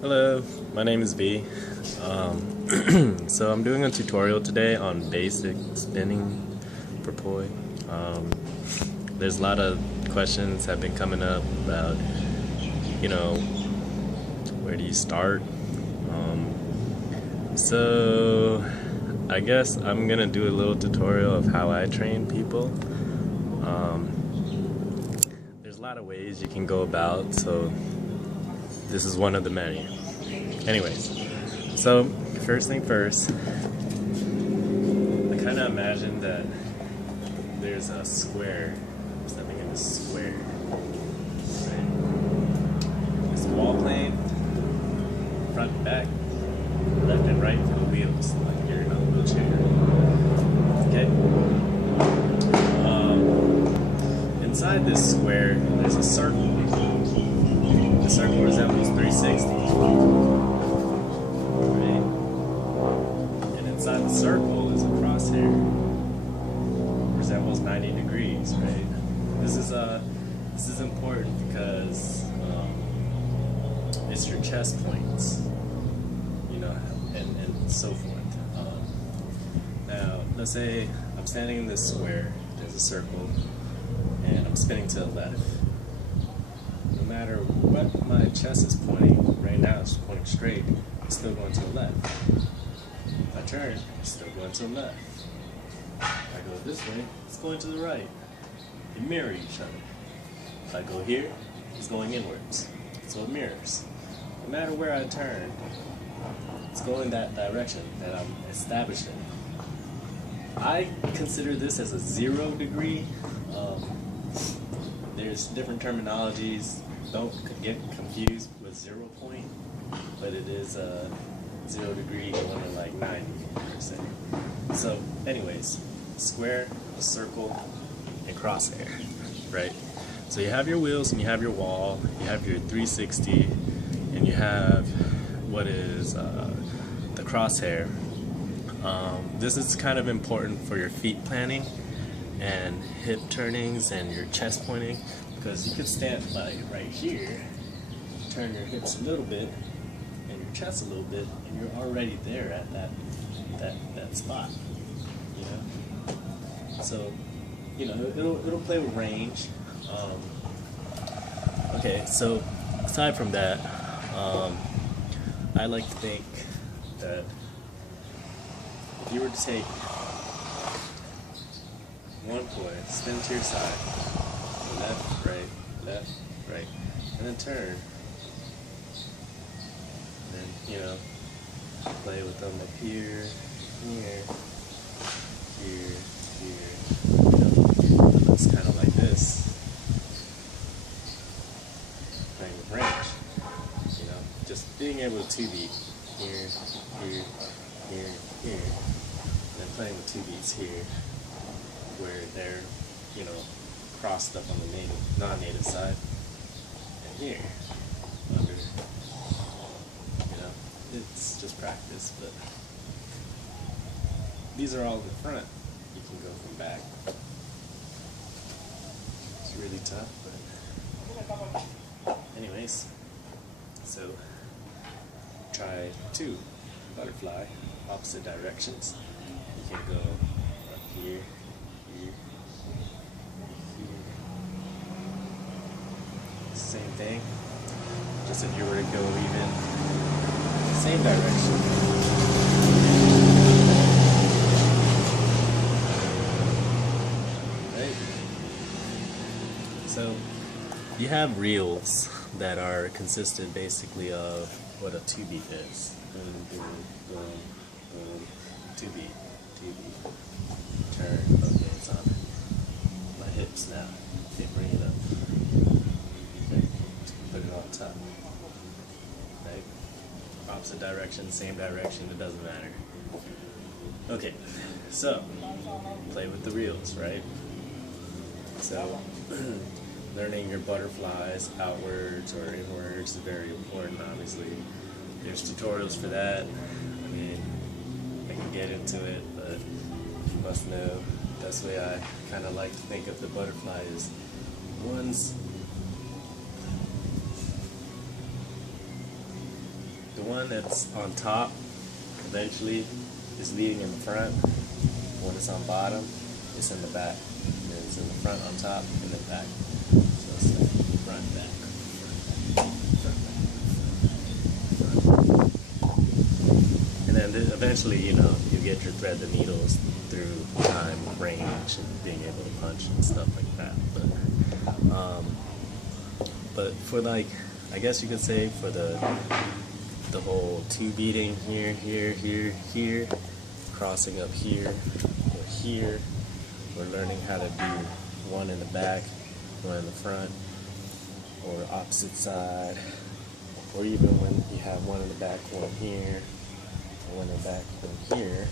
Hello, my name is V. So I'm doing a tutorial today on basic spinning for poi. There's a lot of questions have been coming up about, you know, where do you start? So I guess I'm gonna do a little tutorial of how I train people. There's a lot of ways you can go about, so this is one of the many. Anyways, so first thing first, I kind of imagine that there's a square, stepping in this square, right? This wall plane, front and back, left and right for the wheels, like you're in a wheelchair. Okay? Inside this square, there's a circle. The circle resembles 360. Right? And inside the circle is a crosshair. Resembles 90 degrees, right? This is important because it's your chest points, and so forth. Now, let's say I'm standing in this square, there's a circle, and I'm spinning to the left. No matter what my chest is pointing, right now it's pointing straight, it's still going to the left. If I turn, it's still going to the left. If I go this way, it's going to the right. They mirror each other. If I go here, it's going inwards. So it mirrors. No matter where I turn, it's going that direction that I'm establishing. I consider this as a 0 degree. There's different terminologies. Don't get confused with 0 point, but it is a 0 degree going to like 90%. So, anyways, square, a circle, and crosshair, right? So you have your wheels and you have your wall, you have your 360, and you have what is the crosshair. This is kind of important for your feet planning and hip turnings and your chest pointing, because you could stand like right here, turn your hips a little bit and your chest a little bit, and you're already there at that spot, you know. So, it'll play with range. Okay, so aside from that, I like to think that if you were to take one poi, spin to your side, left, right, and then turn, and then, play with them up here, here, it's kind of like this, playing with range, just being able to 2-beat, here, and then playing with 2 beats here, where they're, crossed up on the non-native side, and here, under, it's just practice, but these are all in the front. You can go from back. It's really tough, but anyways, so try 2 butterfly, opposite directions. You can go up here, here. Same thing, just if you were to go even same direction. Right? So you have reels that are consistent basically of what a 2-beat is. Boom, boom, boom, boom, 2-beat, turn. Okay, it's on my hips now. Okay, bring it up. Okay, put it on top. Right? Opposite direction, same direction, it doesn't matter. Okay, so play with the reels, right? So learning your butterflies outwards or inwards is very important, obviously. There's tutorials for that. I mean, I can get into it, but you must know that's the way I kind of like to think of the butterfly is one's the one that's on top eventually is leading in the front. When it's on bottom, it's in the back. And it's in the front on top and then back. So it's like front, back, front, back. And then eventually, you know, you get your thread the needles through time, range, and being able to punch and stuff like that. But for like, I guess you could say for the whole two beating here, here, here, here, crossing up here or here, we're learning how to do one in the back, one in the front, or opposite side, or even when you have one in the back, one here, and one in the back, one here.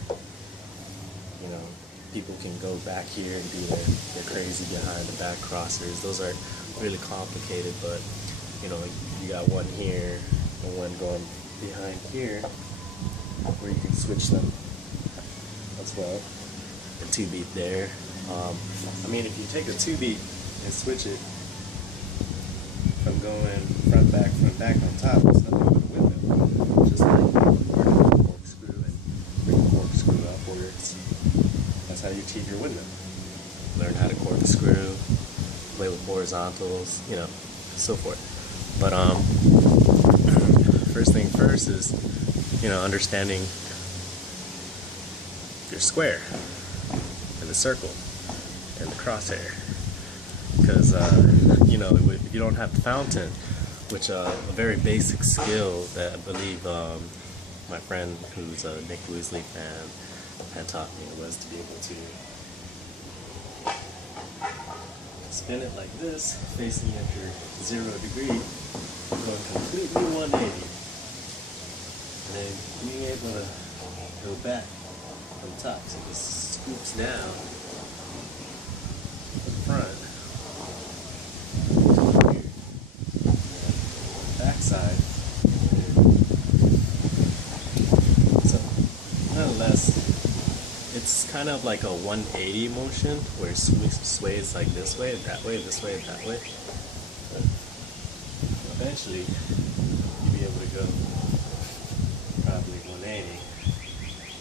You know, people can go back here and do their crazy behind the back crossers. Those are really complicated, but you know, you got one here and one going behind here where you can switch them as well. A two beat there. I mean, if you take a two beat and switch it from going front back on top, it's nothing but a windmill. Just like learning a corkscrew and bring the corkscrew upwards. That's how you achieve your windmill. Learn how to corkscrew, play with horizontals, you know, so forth. But first thing first is, you know, understanding your square and the circle and the crosshair. Because you know, if you don't have the fountain, which a very basic skill that I believe my friend who's a Nick Woosley fan had taught me, was to be able to spin it like this, facing at your 0 degree, going completely 180, and then being able to go back from top, so it just scoops down to the front, to here, back side, so nonetheless, it's kind of like a 180 motion where it sways like this way, that way, this way, that way. But eventually, you'll be able to go probably 180.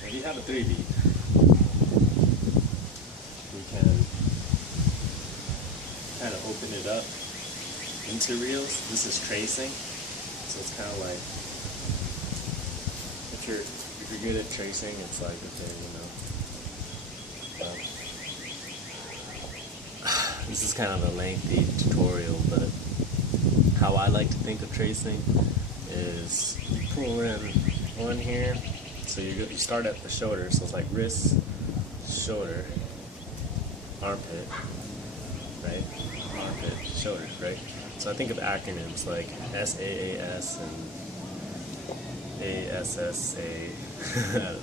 If you have a 3 beat, we can kind of open it up into reels. This is tracing, so it's kind of like, if you're good at tracing, it's like, okay, you know. This is kind of a lengthy tutorial, but how I like to think of tracing is you pull in one here, so you start at the shoulder, so it's like wrist, shoulder, armpit, right? Armpit, shoulder, right? So I think of acronyms like SAAS and ASSA, I don't know.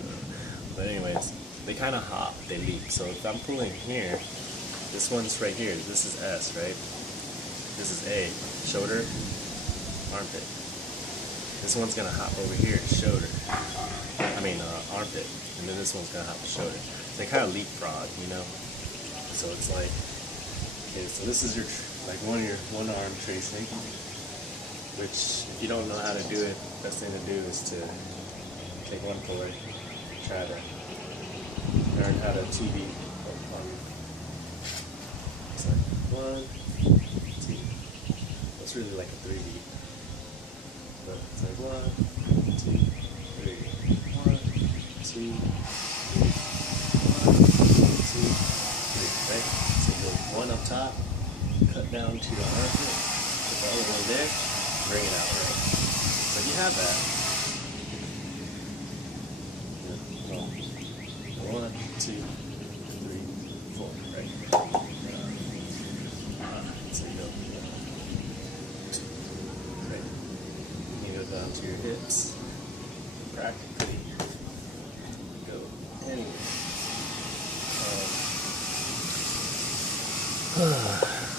But anyways, they kind of hop, they leap. So if I'm pulling here, this one's right here, this is S, right? This is A, shoulder, armpit. This one's gonna hop over here, shoulder. Armpit. And then this one's gonna hop to shoulder. So they kind of leapfrog, you know? So it's like, okay, so this is your, like one arm tracing, which if you don't know how to do it, best thing to do is to take one chord, try to learn how to 2 beat. It's like 1, 2. It's really like a 3 beat. But it's like 1, 2, 3. 1, 2, 3. 1, 2, 3. Right? So you go 1 up top, cut down to your armpit, put the other one there, bring it out, right? So if you have that, 1, 2, 3, 4, right? So you go 2, right? You go down to your hips, practically go anywhere.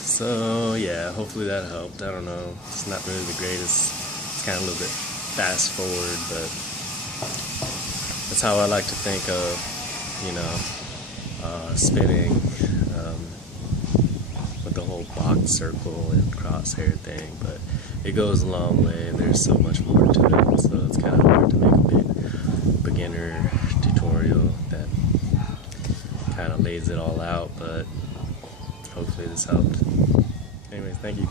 So yeah, hopefully that helped. I don't know, it's not really the greatest. It's kind of a little bit fast forward, but that's how I like to think of, you know, spinning with the whole box circle and crosshair thing. But it goes a long way, and there's so much more to it, so it's kind of hard to make a beginner tutorial that kind of lays it all out, but hopefully this helped. Anyways, thank you.